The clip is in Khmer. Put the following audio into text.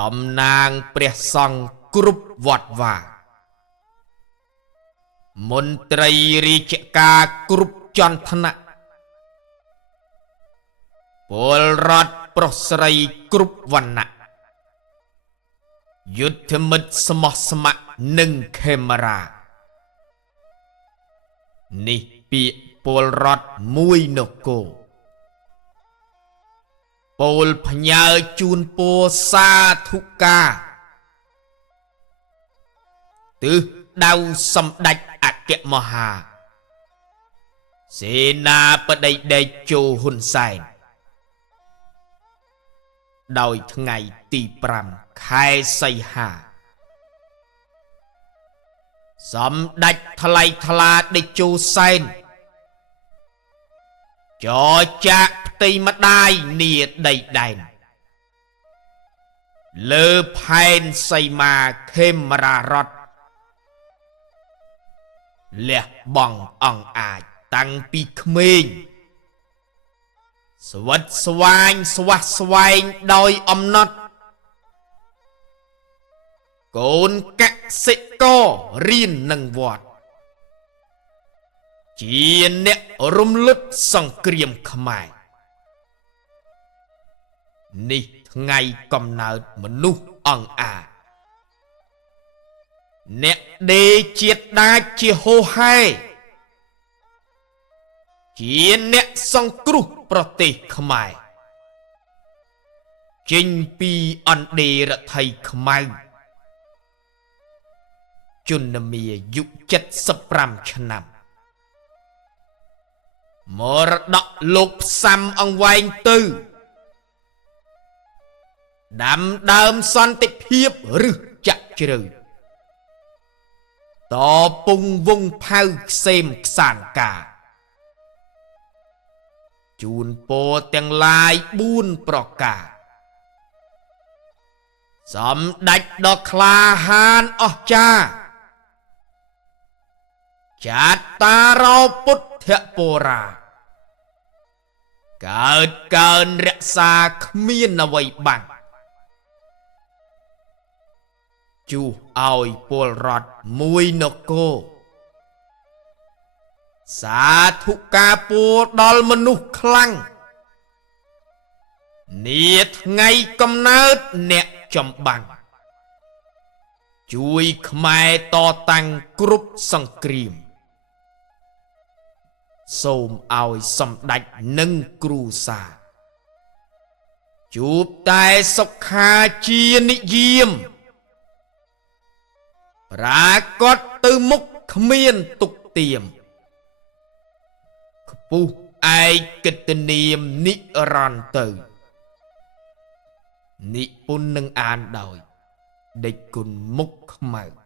ដំណាងព្រះសង្ឃគ្រប់វត្តវាមន្ត្រីរាជការគ្រប់ជាន់ថ្នាក់ពលរដ្ឋប្រុសស្រីគ្រប់វណ្ណៈយុទ្ធមិត្តស្មោះស្ម័គ្រនិងខេមរានេះពាក្យពលរដ្ឋមួយនគរពោលផ្ញើជូនពរសាធុការទិសដៅសម្ដេចអគ្គមហាសេនាបតីតេជោហ៊ុនសែនដោយថ្ងៃទី5ខែសីហាសម្ដេចថ្លៃថ្លាតេជោសែនចរចាកផ្ទៃម្ដាយនាដីដែនលើផែនសីមាខេមរារតលះបង់អង្គអាចតាំងពីក្មេងស្វិតស្វាញស្វះស្វែងដោយអំណត់កូនកសិកររៀននឹងវត្តជាអ្នករំលត់សង្គ្រាមខ្មែរនេះថ្ងៃកំណើតមនុស្សអង្គអាចអ្នកដេជាតិដាច់ជាហូហែជាអ្នកសង្គ្រោះប្រទេសខ្មែរចេញពីអន្តេរដ្ឋីខ្មៅជនមាយុ75ឆ្នាំមរតកលោកផ្សំអង្វែងទៅដាំដើមសន្តិភាពឬចាក់ជ្រៅតពងវងផៅខ្សែមខ្សានកាជូនពរទាំងឡាយ4ប្រការសម្ដេចដ៏ក្លាហានអស្ចារ្យចាតារោពុទ្ធបុរាកើតកើនរក្សាគ្មានអ្វីបាំងជួសឲ្យពលរដ្ឋមួយនគរសាធុការពរដល់មនុស្សខ្លាំងនាថ្ងៃកំណើតអ្នកចម្បាំងជួយខ្មែរតតាំងគ្រប់សង្គ្រាមសូមឲ្យសម្ដេចនិងគ្រូសាជួបតែសុខាជានិយាមប្រាកដទៅមុខគ្មានទុកទៀមខ្ពុះឯកតនាមនិរន្តរ៍និពន្ធនឹងអានដោយដេចគុណមុខខ្មៅ